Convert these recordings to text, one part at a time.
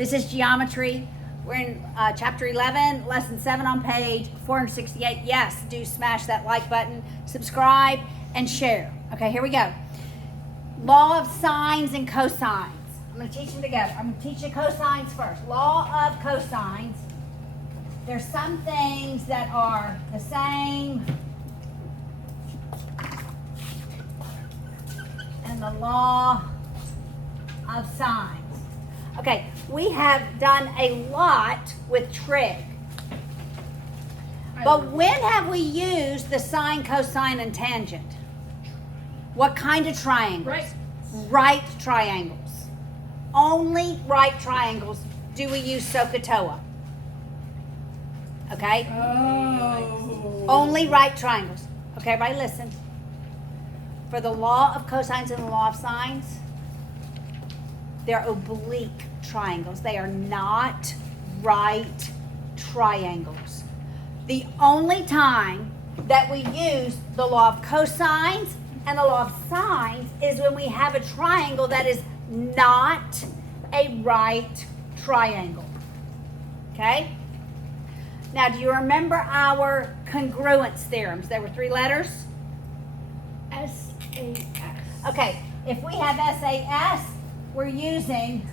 This is geometry. We're in chapter 11, lesson 7 on page 468. Yes, do smash that like button, subscribe, and share. Okay, here we go. Law of sines and cosines. I'm going to teach them together. I'm going to teach you cosines first. Law of cosines. There's some things that are the same and the law of sines. Okay, we have done a lot with trig. But when have we used the sine, cosine, and tangent? What kind of triangles? Right triangles. Only right triangles do we use SOHCAHTOA. Okay? Oh. Only right triangles. Okay, everybody listen. For the law of cosines and the law of sines, they're oblique triangles. They are not right triangles. The only time that we use the law of cosines and the law of sines is when we have a triangle that is not a right triangle. Okay? Now, do you remember our congruence theorems? There were 3 letters. SAS. Okay, if we have SAS, we're using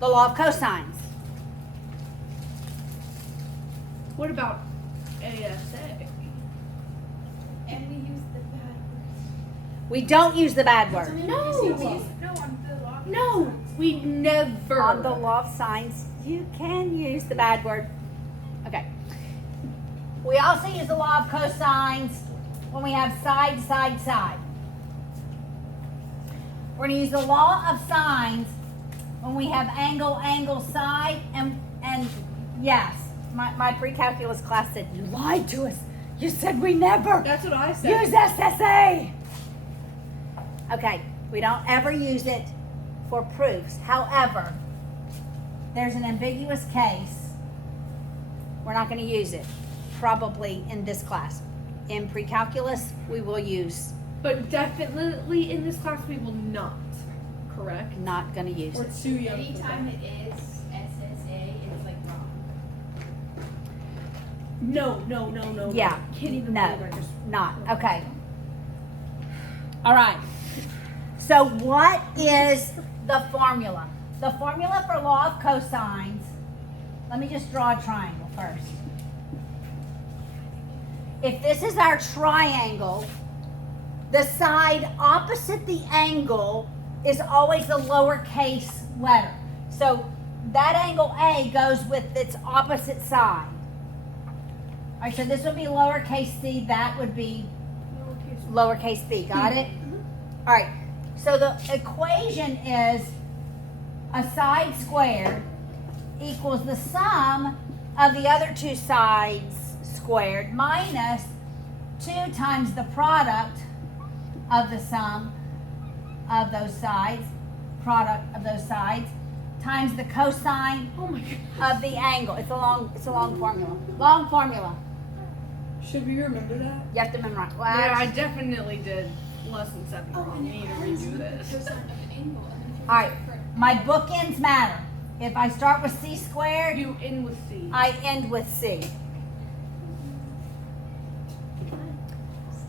the law of cosines. What about ASA? And we use the bad words. We don't use the bad word. No, we never. On the law of sines, you can use the bad word. Okay. We also use the law of cosines when we have side, side, side. We're going to use the law of sines when we have angle, angle, side, and yes, my pre-calculus class said, you lied to us. You said we never That's what I said. use SSA. Okay, we don't ever use it for proofs. However, there's an ambiguous case. We're not going to use it, probably in this class. In pre-calculus, we will use, But definitely in this class we will not. Correct? not going to use We're it. too young for Anytime that. it is SSA, it's like wrong. No. Yeah, Can't even no, believe I just. not. Okay. All right. So what is the formula? The formula for law of cosines, let me just draw a triangle first. If this is our triangle, the side opposite the angle is always the lowercase letter. So that angle A goes with its opposite side. All right, so this would be lowercase c, that would be lowercase b. Got it? All right, so the equation is a side squared equals the sum of the other 2 sides squared minus 2 times the product of the sum of those sides, times the cosine Oh my god. of the angle. It's a long formula. Long formula. Should we remember that? You have to memorize. Well, Yeah, I definitely did lesson 7 Oh, wrong. and We need to it ends redo with this. the cosine of an angle. And then all right, my bookends matter. If I start with c squared, You in with C. I end with c.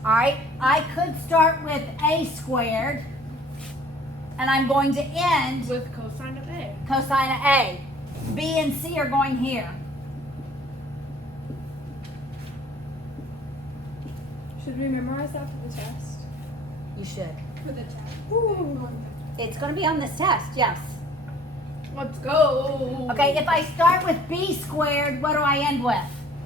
All right, I could start with a squared, and I'm going to end With cosine of A. cosine of a. B and c are going here. Should we memorize that for the test? You should. for the test. It's going to be on this test, yes. Let's go. Okay, if I start with b squared, what do I end with?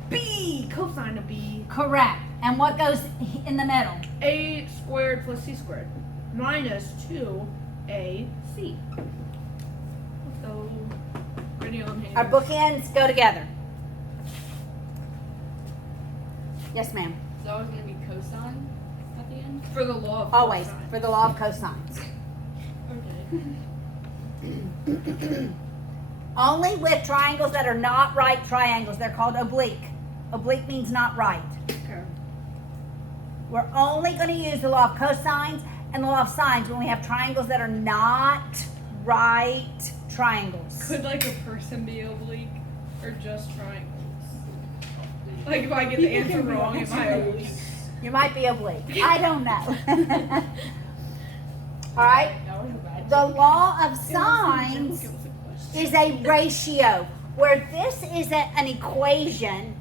B, cosine of B. Correct. And what goes in the middle? A squared plus C squared minus 2AC. Let's go. Ready on hand. Our bookends go together. Yes, ma'am. It's always going to be cosine at the end. For the law of Always, cosine. for the law of cosines. Okay. Only with triangles that are not right triangles. They're called oblique. Oblique means not right. Okay. We're only going to use the law of cosines and the law of sines when we have triangles that are not right triangles. Could like a person be oblique or just triangles? Like if I get the People answer can be wrong, am I oblique? You might be oblique. I don't know. All right. That was a bad The joke. law of It was signs a question. is a ratio. Where this is an equation,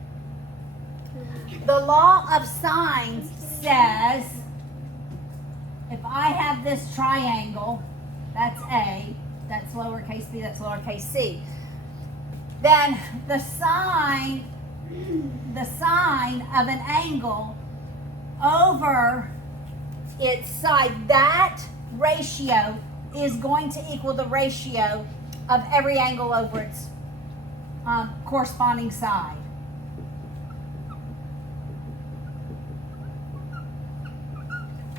the law of signs says if I have this triangle, that's A, that's lowercase b, that's lowercase c, then the sign of an angle over its side, that ratio is going to equal the ratio of every angle over its corresponding side.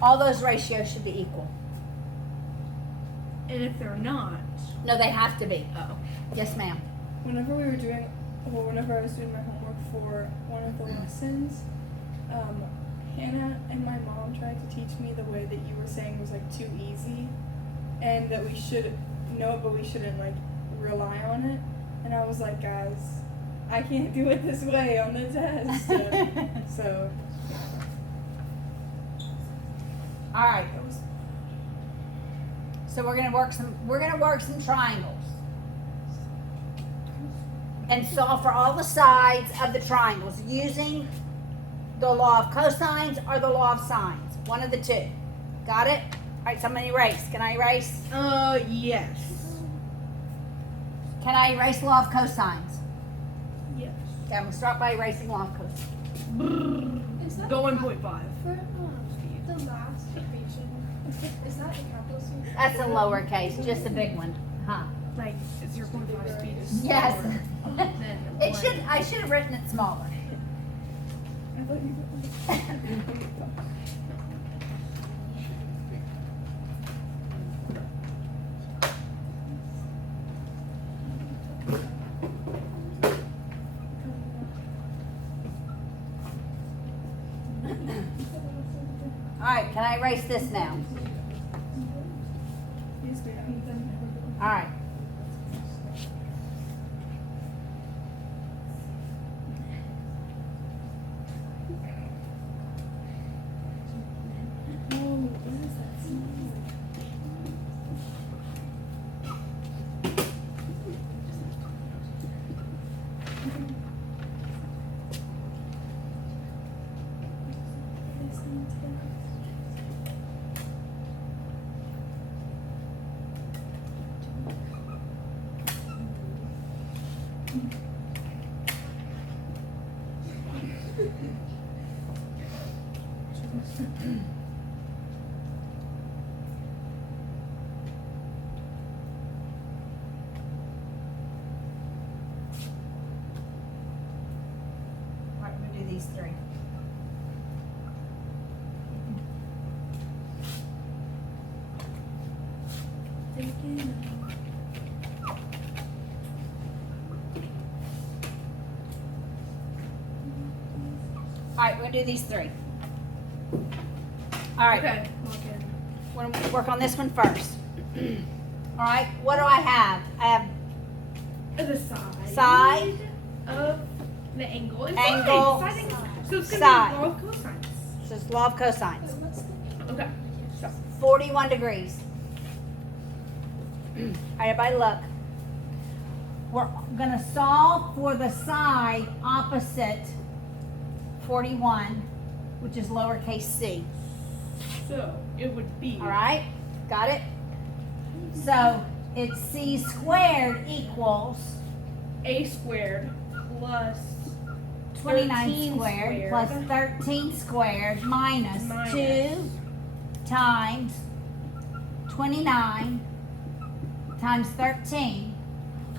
All those ratios should be equal. And if they're not, No, they have to be. oh. Yes, ma'am. Whenever I was doing my homework for one of the lessons, Hannah and my mom tried to teach me the way that you were saying was like too easy, and that we should know it, but we shouldn't like rely on it. And I was like, guys, I can't do it this way on the test. So All right. that was So we're gonna work some triangles and solve for all the sides of the triangles using the law of cosines or the law of sines. One of the two. Got it? All right. Somebody erase. Can I erase? Yes. Can I erase law of cosines? Yes. Okay, I'm gonna start by erasing law of cosines. Is that Go a 1.5. For the last equation, is that a capital C? That's a lowercase, just a big one, huh? Like 0.5 speed is Yes. slower than It one. should. I should have written it smaller. I thought you All right. Can I erase this now? Yes, ma'am. All right. All right, we're gonna do these three. All right, we're gonna do these three. All right, Okay. Lock in. we're gonna work on this one first. All right, what do I have? I have The side. Side. Of the angle. And Angle. Side. Side. So it's going Side. to be law of cosines. just law of cosines. Okay. 41 degrees. All right, everybody look. We're gonna solve for the side opposite 41, which is lowercase c. So it would be. All right, got it? So it's c squared equals A squared plus 29 13 squared plus 13 squared minus 2 times 29 times 13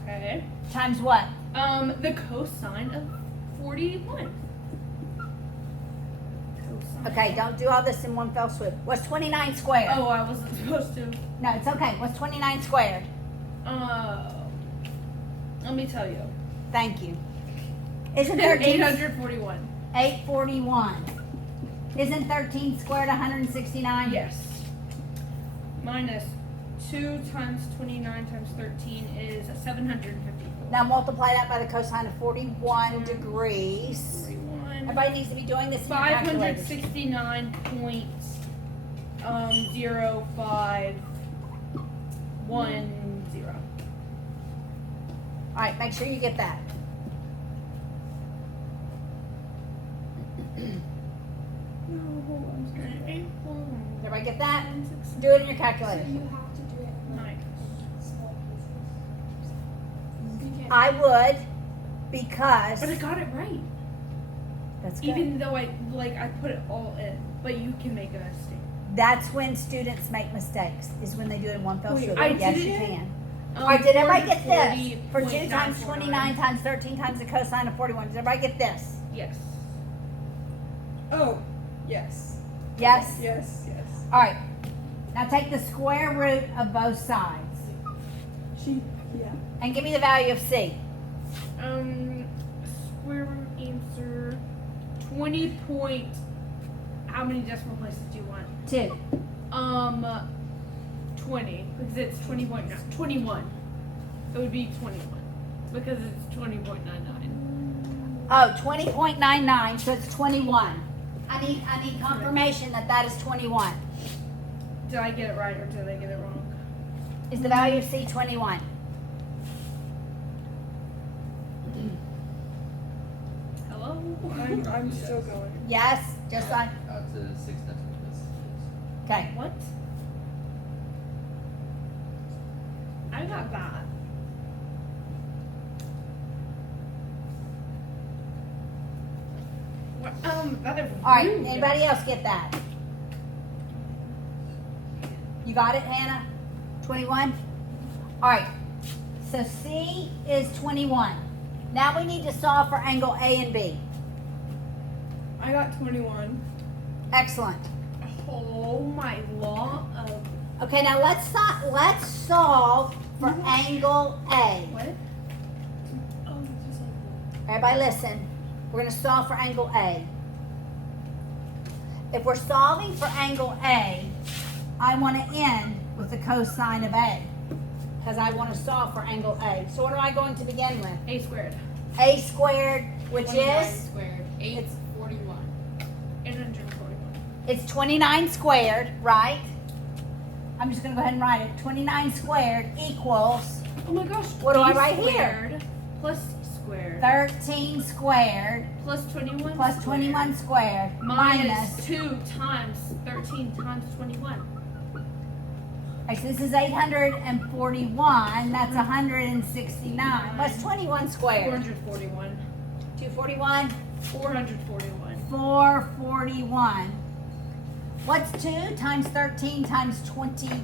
Okay. times what? The cosine of 41. Cosine. Okay, don't do all this in one fell swoop. What's 29 squared? Oh, I wasn't supposed to. No, it's okay. What's 29 squared? Let me tell you. Thank you. Isn't 13 841. 841? Isn't 13 squared 169? Yes. Minus 2 times 29 times 13 is 754. Now multiply that by the cosine of 41 degrees. 41. Everybody needs to be doing this in your calculators. 569.0510. All right, make sure you get that. Everybody get that? Do it in your So calculator. you have to do it in like small pieces. You can't. I would, because But I got it right. that's good. Even though I put it all in. But you can make a mistake. That's when students make mistakes, is when they do it in one fell Wait, swoop. I Yes, did you it? can. All right, did everybody get this? For 2 440.949. times 29 times 13 times the cosine of 41. Did everybody get this? Yes. Oh, yes. Yes? Yes, yes. All right. Now take the square root of both sides Yeah. and give me the value of C. Square root answer 20 point. How many decimal places do you want? 2. 20 because it's 20.9. 21. It would be 21 because it's 20.99. Oh, 20.99, so it's 21. I need confirmation that that is 21. Did I get it right or did I get it wrong? Is the value of C 21? Hello. I'm still going. Yes? Just like, Out to 6 decimal places. okay. What? I got that. What? That is All right, rude. anybody else get that? You got it, Hannah? 21? All right, so C is 21. Now we need to solve for angle A and B. I got 21. Excellent. Oh my law of Okay, now let's solve for angle A. what? Oh, it's just like Everybody listen. We're going to solve for angle A. If we're solving for angle A, I want to end with the cosine of A because I want to solve for angle A. So what am I going to begin with? A squared. A squared, which 29 is? squared. 841. 841. It's 29 squared, right? I'm just going to go ahead and write it. 29 squared equals Oh my gosh. What do I B write here? squared Plus C squared. 13 squared Plus 21 plus squared. 21 squared Minus minus. 2 times 13 times 21. Okay, so this is 841. That's 169. What's 21 squared? 441. 241? 441. 441. What's 2 times 13 times 21?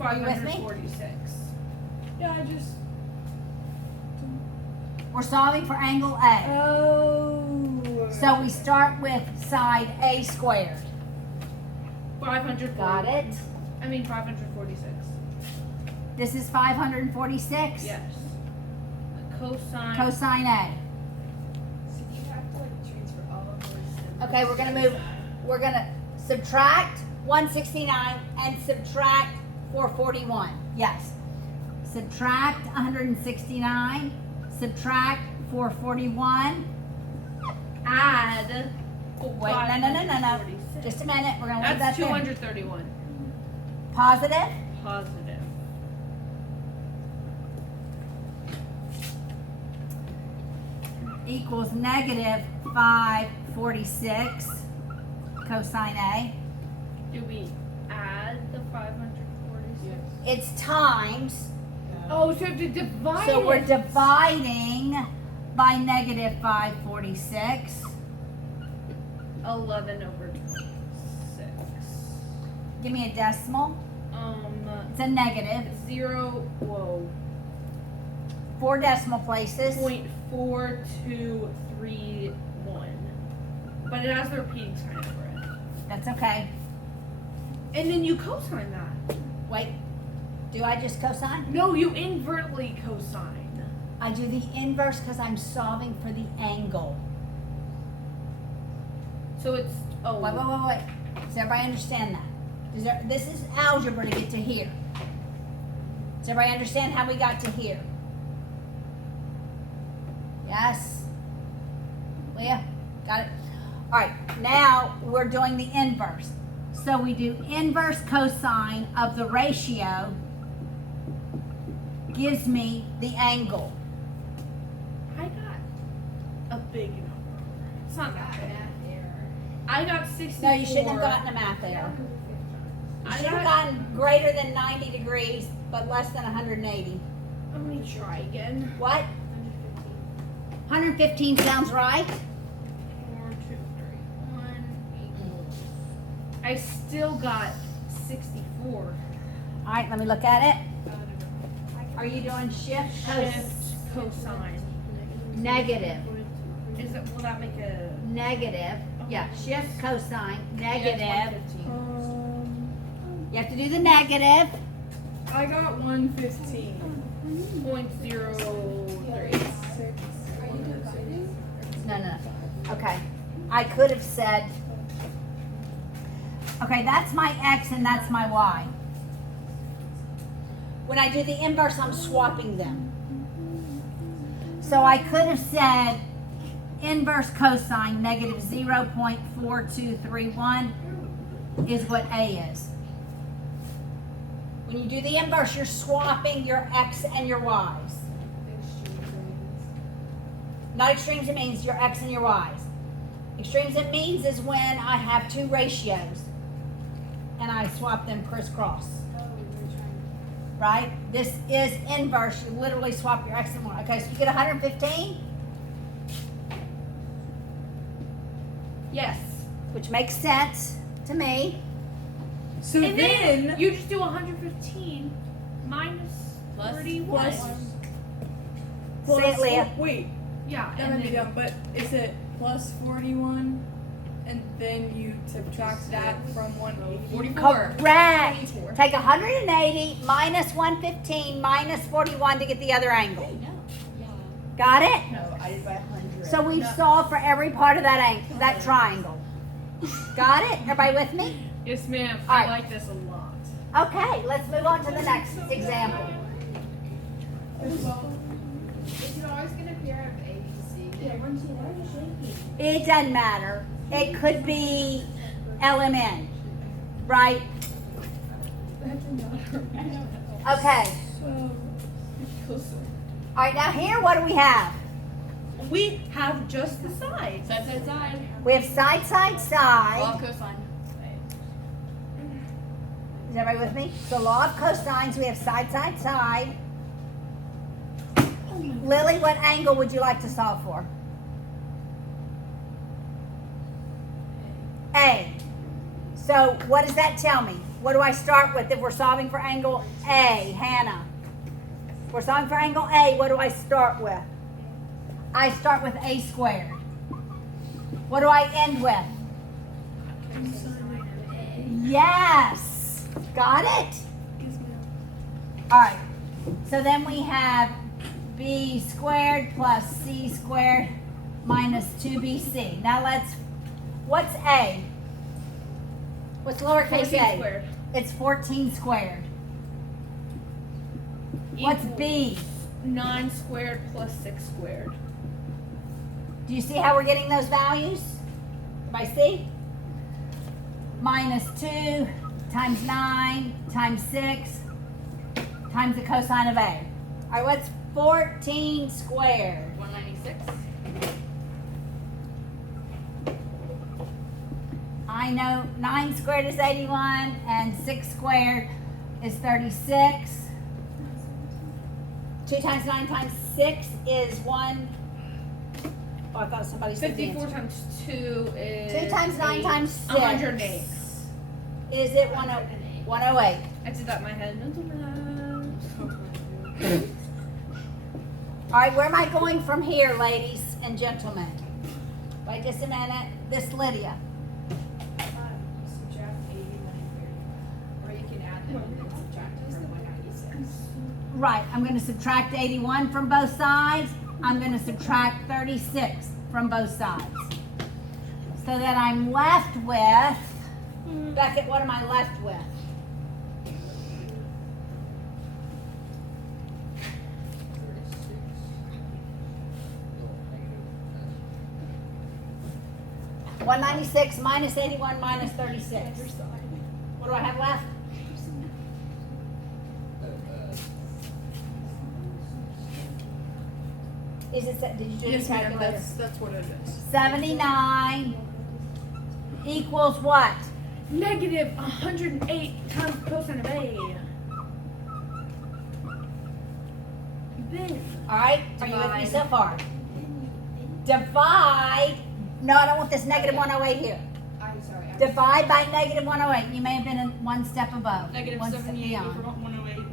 Are you with me? 546. Yeah, I just. We're solving for angle A. Oh. So we start with side A squared. 540. Got it? I mean 546. This is 546? Yes. The cosine. Cosine A. So you have to like transfer all of those numbers Okay, we're gonna move. We're gonna subtract 169 and subtract 441. Yes. Subtract 169. Subtract 441. Add. Wait, no. 546. Just a minute. We're gonna leave that That's there. 231. Positive. Positive. Equals negative 546 cosine A. Do we add the 546? It's times. Oh, so you have to divide So we're it. dividing by negative 546. 11 over 26. Give me a decimal. It's a negative. 4 decimal places. 0.4231. But it has the repeating sign over it. That's okay. And then you cosine that. Wait. Do I just cosine? No, you invertly cosine. I do the inverse because I'm solving for the angle. So it's, oh. Wait. Does everybody understand that? This is algebra to get to here. Does everybody understand how we got to here? Yes? Leah? Got it? All right, now we're doing the inverse. So we do inverse cosine of the ratio gives me the angle. I got a big number. It's not that big. Math error. I got 64. No, you shouldn't have gotten a math error. You I should have got. gotten greater than 90 degrees, but less than 180. Let me try again. What? 115 sounds right. 4, 2, 3, 1 equals. I still got 64. All right, let me look at it. Are you doing shift? Shift cosine. Negative. Is it? Will that make a Negative. Yeah, shift cosine. Negative. You have to do the negative. I got 115. 0.03. 6. Are you dividing? No. Okay. I could have said, okay, that's my X and that's my Y. When I do the inverse, I'm swapping them. So I could have said inverse cosine negative 0.4231 is what A is. When you do the inverse, you're swapping your X and your Y's. Not extremes, it means your X and your Y's. Extremes, it means is when I have two ratios and I swap them crisscross. Right? This is inverse. You literally swap your X and Y. Okay, so you get 115, Yes. which makes sense to me. So And then, then you just do 115 minus Plus 31. Say it, Leah. Wait, Yeah, that and might be then dumb, but is it plus 41 and then you subtract that from 180? 44. Correct. 24. Take 180 minus 115 minus 41 to get the other angle. Got it? No, I did by 100. So we've solved for every part of that that triangle. Got it? Everybody with me? Yes, ma'am. All I right. like this a lot. Okay, let's move on to the next example. Is it always going to appear out of A, B, C? It doesn't matter. It could be LMN, right? Okay. So, All right, now here, what do we have? We have just the sides. Side, side, side. We have side, side, side. Law of cosine. Is everybody with me? So law of cosines, we have side, side, side. Lily, what angle would you like to solve for? A. So what does that tell me? What do I start with if we're solving for angle A? Hannah. If we're solving for angle A, what do I start with? I start with A squared. What do I end with? Yes. Got it? All right. So then we have B squared plus C squared minus 2BC. Now what's A? What's lowercase 14 a? squared. It's 14 squared. What's Equals B? 9 squared plus 6 squared. Do you see how we're getting those values? Everybody see? Minus 2 times 9 times 6 times the cosine of A. All right, what's 14 squared? 196. I know 9 squared is 81 and 6 squared is 36. 2 times 9 times 6 is 1. Oh, I thought somebody said the 54 answer. times 2 is 2 times 9 8. times 6. 108. Is it 108? 108. I did that in my head. Mental math. All right, where am I going from here, ladies and gentlemen? Wait just a minute. This Lydia. Subtract 81 and 30. Or you can add them and then subtract from 196. Right, I'm going to subtract 81 from both sides. I'm going to subtract 36 from both sides. So that I'm left with Beckett, what am I left with? $196 minus 81 minus 36. What do I have left? Is it? Did you do Yes, the ma'am. calculator? That's what it is. 79 equals what? Negative 108 times cosine of A. Then. All right, are you with me Divide. so far? Divide. No, I don't want this negative 108 here. I'm sorry. Divide by negative 108. You may have been one step above. Negative one step 78. We beyond. forgot 108.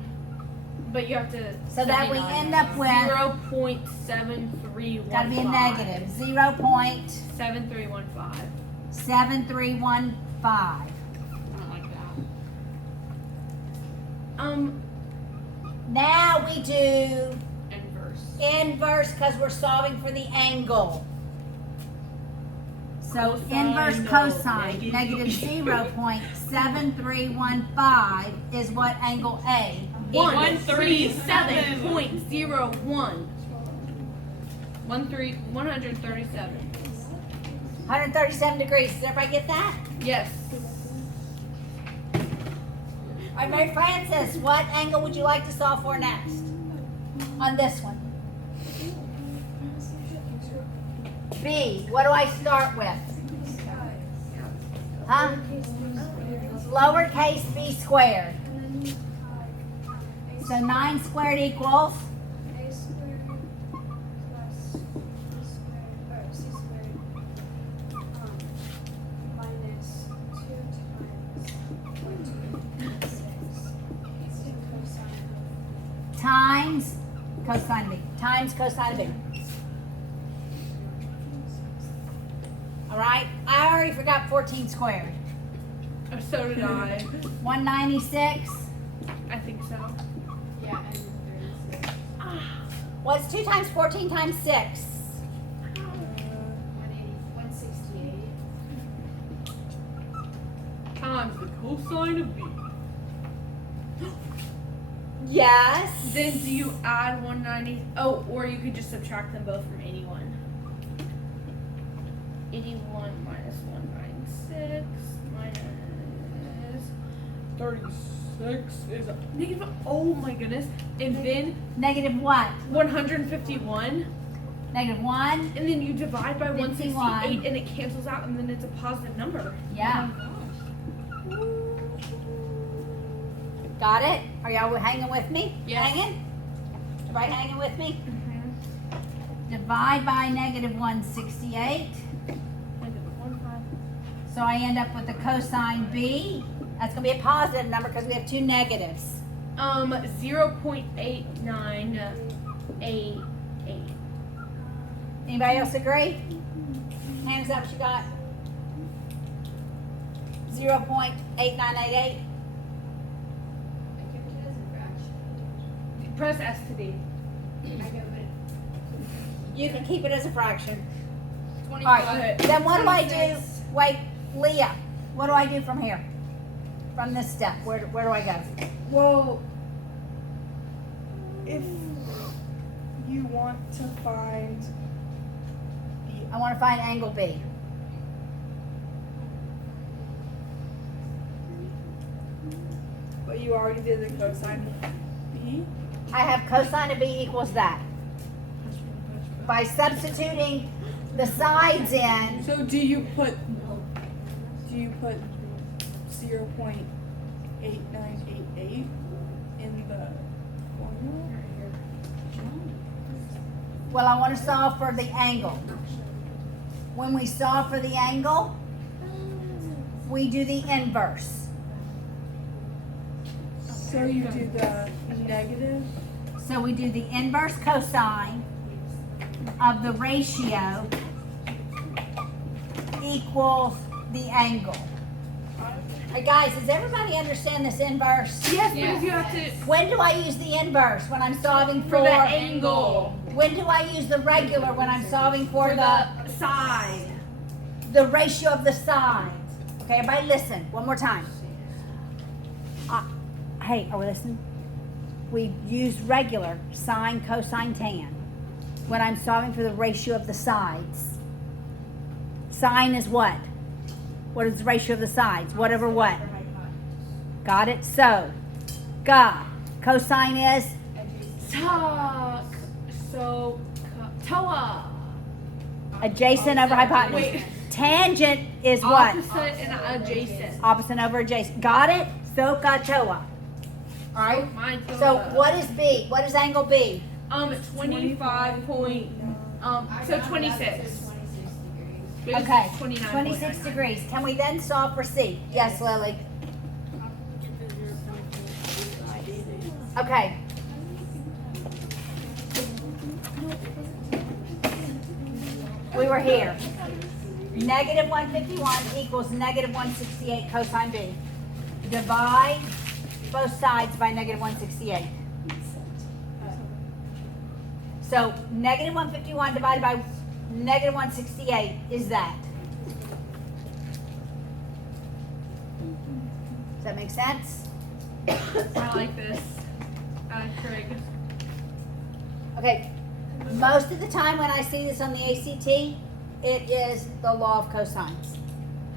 But you have to. So that we end up with 0.7315. got to be a negative 0.7315. 7315. I don't like that. Now we do Inverse. inverse because we're solving for the angle. So Cosine inverse of cosine, negative- negative 0.7315 is what angle A. 137.01. 137. 137 degrees. Does everybody get that? Yes. All right, Mary Frances, what angle would you like to solve for next? On this one. B, what do I start with? Huh? Lowercase b squared. So 9 squared equals? A squared plus B squared, or C squared, minus 2 times 0.256 Times cosine b. Times cosine b. All right, I already forgot 14 squared. Oh, so did I. 196. I think so. Yeah, and 36. What's 2 times 14 times 6? 168. Times the cosine of B. Yes. Then do you add 190? Oh, or you could just subtract them both from 81. 81 minus 196 minus 36 is negative. Oh my goodness. And then Negative what? 151. Negative 1. And then you divide by 51. 168 and it cancels out and then it's a positive number. Yeah. Got it? Are y'all hanging with me? Yes. Hanging? Everybody hanging with me? Mm-hmm. Divide by negative 168. So I end up with the cosine B. That's going to be a positive number because we have 2 negatives. 0.8988. Anybody else agree? Hannah, is that what you got? 0.8988. I kept it as a fraction. Press S to D. I know, but You can keep it as a fraction. 25. All right. Then what do I do? Wait, Leah. What do I do from here? From this step, where do I go? Well, if you want to find the I want to find angle B. but you already did the cosine B. I have cosine of B equals that. By substituting the sides in, So do you put 0.8988 in the formula? well, I want to solve for the angle. When we solve for the angle, we do the inverse. So you do the negative. So we do the inverse cosine of the ratio equals the angle. Hey guys, does everybody understand this inverse? Yes, because you have to. When do I use the inverse? When I'm solving for, For the angle. When do I use the regular? When I'm solving for For the side. the ratio of the sides. Okay, everybody listen. One more time. Hey, are we listening? We use regular sine, cosine, tan when I'm solving for the ratio of the sides. Sine is what? What is the ratio of the sides? Whatever what? Got it? So, cosine is Toa. adjacent over hypotenuse. Wait. Tangent is what? Opposite and adjacent. Opposite over adjacent. Got it? So, toa. All right. Mine So, what is B? What is angle B? 25 point. So 26. Because Okay. it's 29.99. 26 degrees. Can we then solve for C? Yes, Lily. Okay. We were here. Negative 151 equals negative 168 cosine B. Divide both sides by negative 168. So negative 151 divided by negative 168 is that. Does that make sense? I like this. Craig. Okay. Most of the time when I see this on the ACT, it is the law of cosines.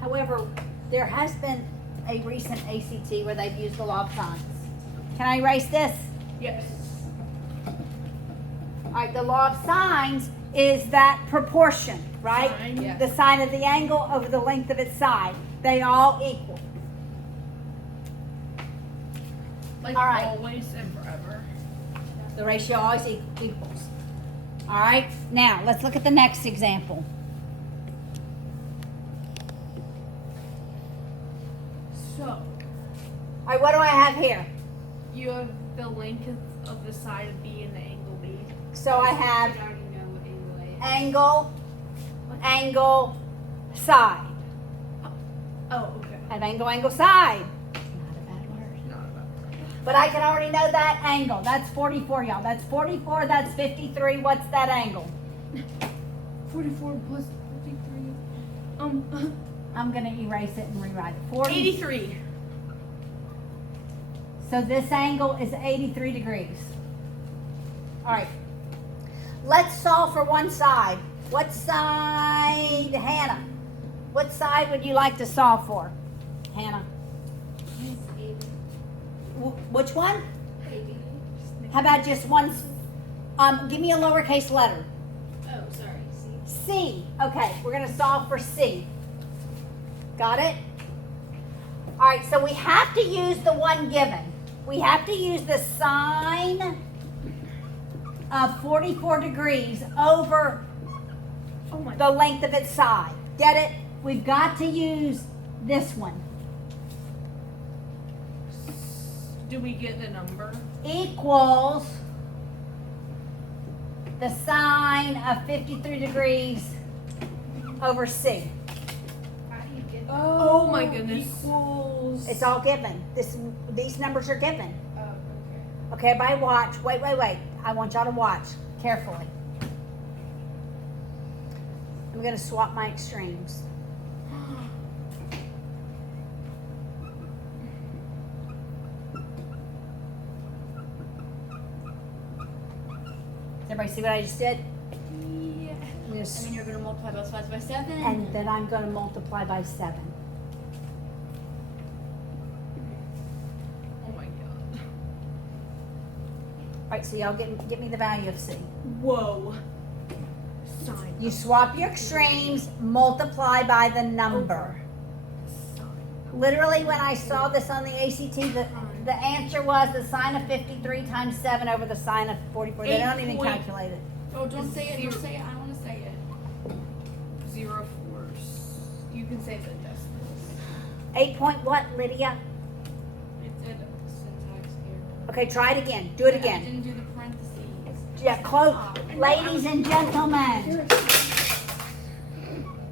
However, there has been a recent ACT where they've used the law of sines. Can I erase this? Yes. All right, the law of sines is that proportion, right? Sine, yes. The sine of the angle over the length of its side. They all equal. Like All right. always and forever. The ratio always equals. All right, now let's look at the next example. So, All right, what do I have here? you have the length of the side of B and the angle B. So I have I already know what angle A is. angle, side. Oh, okay. I have angle, side. Not a bad word. Not about But I can already know that angle. That's 44, y'all. That's 44, that's 53. What's that angle? 44 plus 53. I'm going to erase it and rewrite it. 40. 83. So this angle is 83 degrees. All right. Let's solve for one side. What side, Hannah? What side would you like to solve for, Hannah? Which one? How about just one? Give me a lowercase letter. Oh, sorry. See? C. Okay, we're going to solve for C. Got it? All right, so we have to use the one given. We have to use the sine of 44 degrees over Oh my. the length of its side. Get it? We've got to use this one. Do we get the number? Equals the sine of 53 degrees over C. How do you get that? Oh my goodness. Equals. It's all given. These numbers are given. Oh, okay. Okay, everybody watch. Wait. I want y'all to watch carefully. I'm going to swap my extremes. Does everybody see what I just did? Yeah. I'm gonna s- you're gonna multiply both sides by 7. and then I'm going to multiply by 7. Oh my god. All right, so y'all get me the value of C. Whoa. Sine. You swap your extremes, multiply by the number. Literally, when I saw this on the ACT, the answer was the sine of 53 times 7 over the sine of 44. They don't even 8 calculate it. Oh, don't say it. Don't say it. I don't want to say it. 0 force. You can say the decimals. 8 point what, Lydia? It's a syntax error. Okay, try it again. Do it I again. didn't do the parentheses. Yeah, close. Ladies and gentlemen,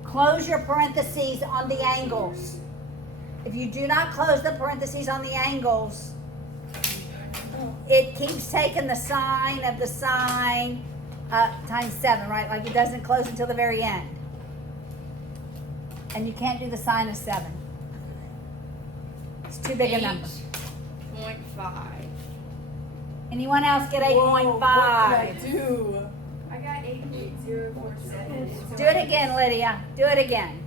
close your parentheses on the angles. If you do not close the parentheses on the angles, it keeps taking the sine of the sine times 7, right? Like it doesn't close until the very end. And you can't do the sine of 7. It's too big a number. 8.5. Anyone else get Whoa, 8.5? what did I do? I got 8.047. Do it again, Lydia. Do it again.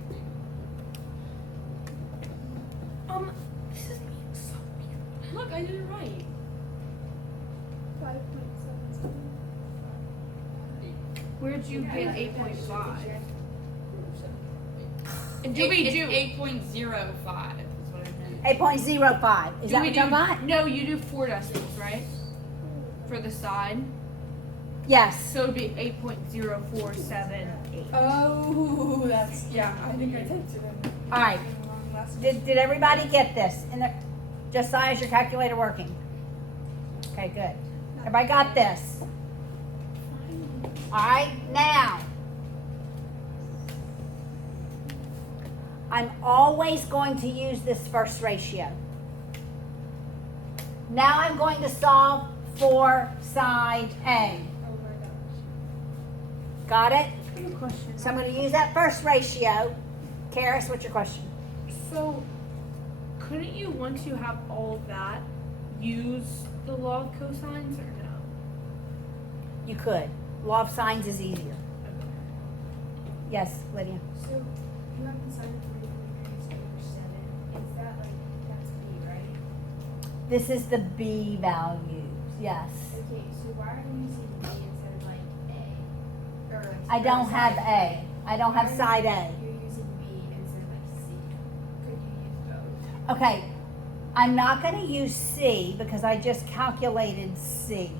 This is so weird. Look, I did it right. 5.77. Where'd you get 8.5? And do Eight- we it's do 8.05 is what I meant. 8.05. Is do that we what do you got? no? You do 4 decimals, right? For the side, Yes. so it'd be 8.0478. Oh, that's yeah. I think I typed it in. All right. in the wrong last Did everybody get this? Josiah, is your calculator working? Okay, good. Everybody got this? All right, now. I'm always going to use this first ratio. Now I'm going to solve for side A. Oh my gosh. Got it? I have a question. So I'm going to use that first ratio. Karis, what's your question? So, couldn't you, once you have all of that, use the law of cosines or no? You could. Law of signs is easier. Yes, Lydia. So you have the sine of 44 degrees over 7. Is that like, that's B, right? This is the B values. Yes. Okay, so why are you using B instead of like A? Or like, I don't or have side? A. I don't have side A. You're using B instead of like C. Could you use both? Okay. I'm not going to use C because I just calculated C.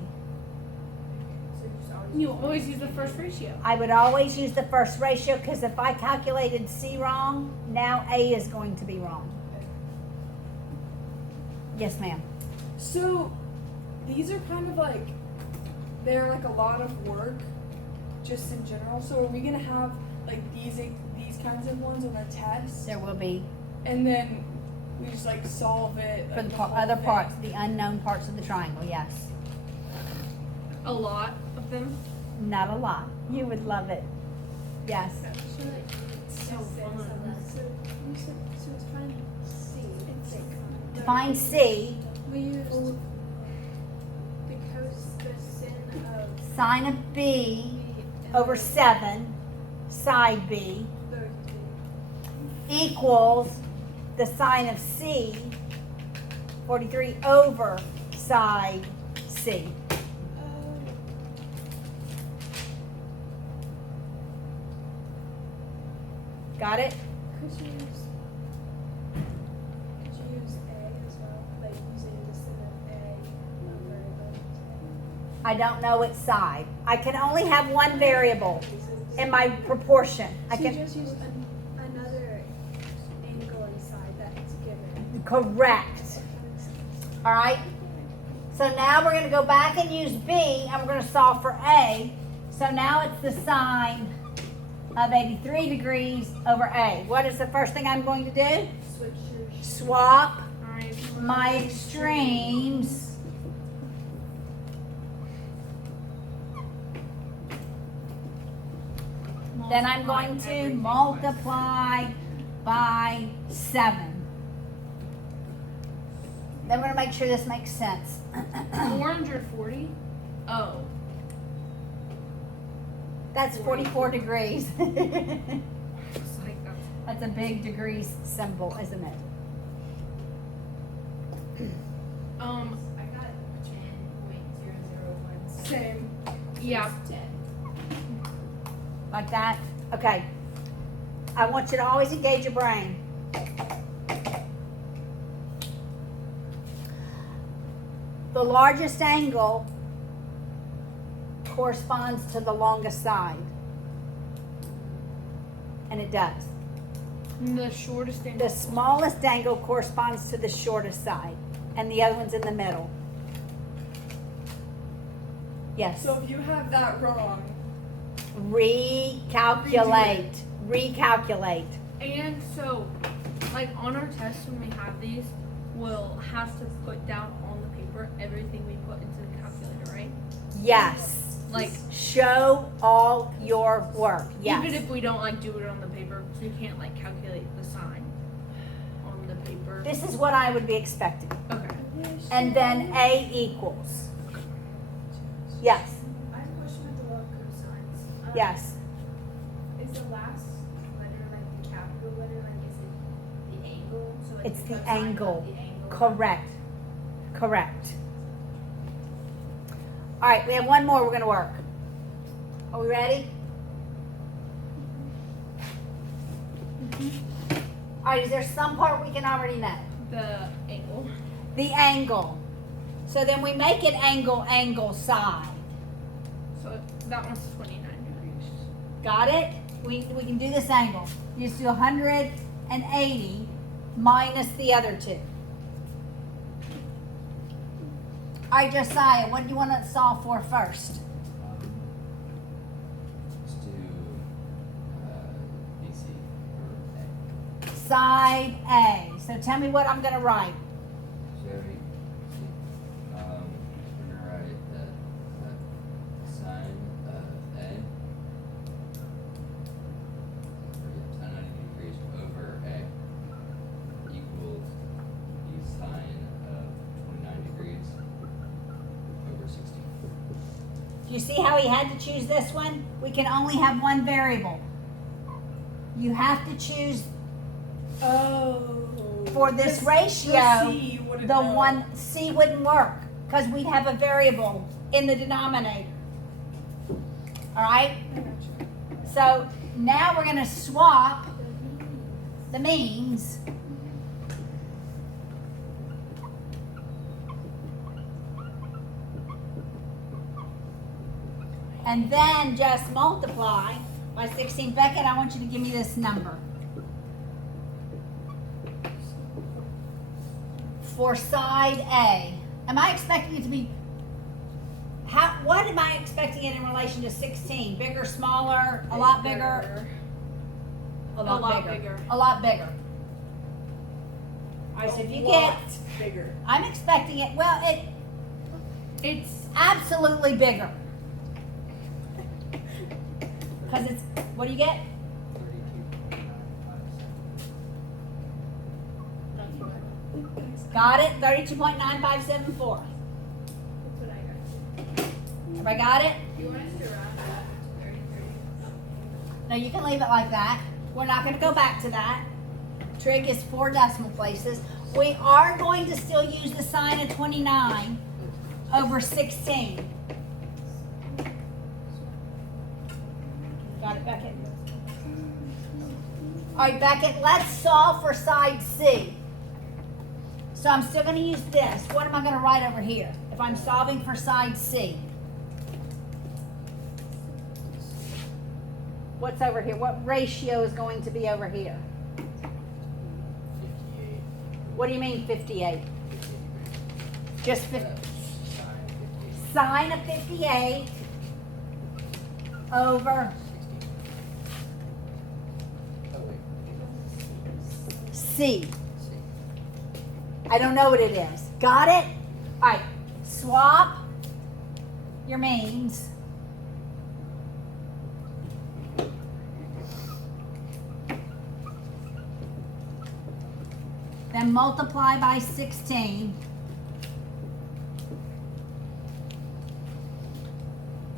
So just always You always use the first ratio. I would always use the first ratio because if I calculated C wrong, now A is going to be wrong. Yes, ma'am. So these are kind of like they're like a lot of work just in general. So are we gonna have like these kinds of ones on our test? There will be And then we just like solve it for like, the whole other thing? parts, the unknown parts of the triangle. Yes. A lot of them. Not a lot. You would love it. Yes. So like, it's So fun. So you said so it's fine. C. It's like Find C. we used the sin of Sine of B B and over the 7, side B, those B. equals the sine of C, 43 over side C. Got it? Could you use A as well? Like using the sin of A variable. I don't know its side. I can only have one variable in my proportion. I So you can, just use another angle inside that's given. correct. All right? So now we're going to go back and use B, and we're going to solve for A. So now it's the sine of 83 degrees over A. What is the first thing I'm going to do? switch your Swap Alright. my extremes. Then I'm going to everything multiply by 7. Then we're going to make sure this makes sense. 440. Oh. That's 44 degrees. It's like That's a big degrees symbol, isn't it? I got 10.001. Same. yeah. 10. Like that? Okay. I want you to always engage your brain. The largest angle corresponds to the longest side. And it does. The shortest thing. The smallest angle corresponds to the shortest side. And the other one's in the middle. Yes. So if you have that wrong, Recalculate. Recalculate. And so, like on our tests when we have these, we'll have to put down on the paper everything we put into the calculator, right? Yes. Like Show all your work. Yes. even if we don't like do it on the paper, 'cause we can't like calculate the sign on the paper. Or This is what I would be expecting. okay. And then A equals. Yes, I have a question with the log cosines. yes. Is the last letter like the capital letter? Like, is it the angle? So like It's the cosine of angle. The angle. Correct. Correct. All right, we have one more we're going to work. Are we ready? All right, is there some part we can already know? The angle. The angle. So then we make it angle, angle, side. So that one's 29 degrees. Got it? We can do this angle. You just do 180 minus the other two. All right, Josiah, what do you want to solve for first? Let's do BC or A. Side A. So tell me what I'm going to write. Jerry, we're gonna write that sine of A. Or 90 degrees over A equals the sine of 29 degrees over 16. Do you see how he had to choose this one? We can only have one variable. You have to choose Oh. for this ratio. C wouldn't The know. one C wouldn't work because we'd have a variable in the denominator. All right? I gotcha. So now we're going to swap the means. And then just multiply by 16. Beckett, I want you to give me this number. For side A. Am I expecting it to be, what am I expecting it in relation to 16? Bigger, smaller, a lot bigger? A lot bigger. A lot bigger. All right, so if you get, bigger. I'm expecting it, well, it's absolutely bigger. Because it's, what do you get? 32.957. Got it? 32.9574. That's what I got. Everybody got it? Do you want us to round it up to 33? No, you can leave it like that. We're not going to go back to that. Trig is 4 decimal places. We are going to still use the sign of 29 over 16. Got it, Beckett? All right, Beckett, let's solve for side C. So I'm still going to use this. What am I going to write over here if I'm solving for side C? What's over here? What ratio is going to be over here? 58. What do you mean 58? Just 50. Sine Sine 58. of 58 over Oh, wait. C. I don't know what it is. Got it? All right. Swap your means. Then multiply by 16.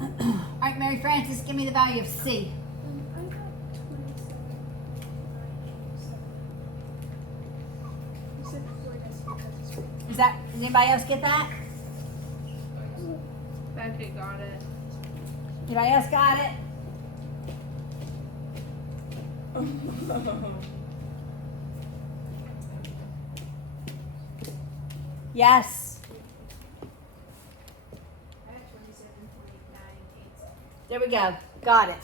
All right, Mary Frances, give me the value of C. I got 27.987. You said 4 decimal places, right? Does anybody else get that? Beckett got it. Anybody else got it? Yes. I got 27.987. There we go. Got it.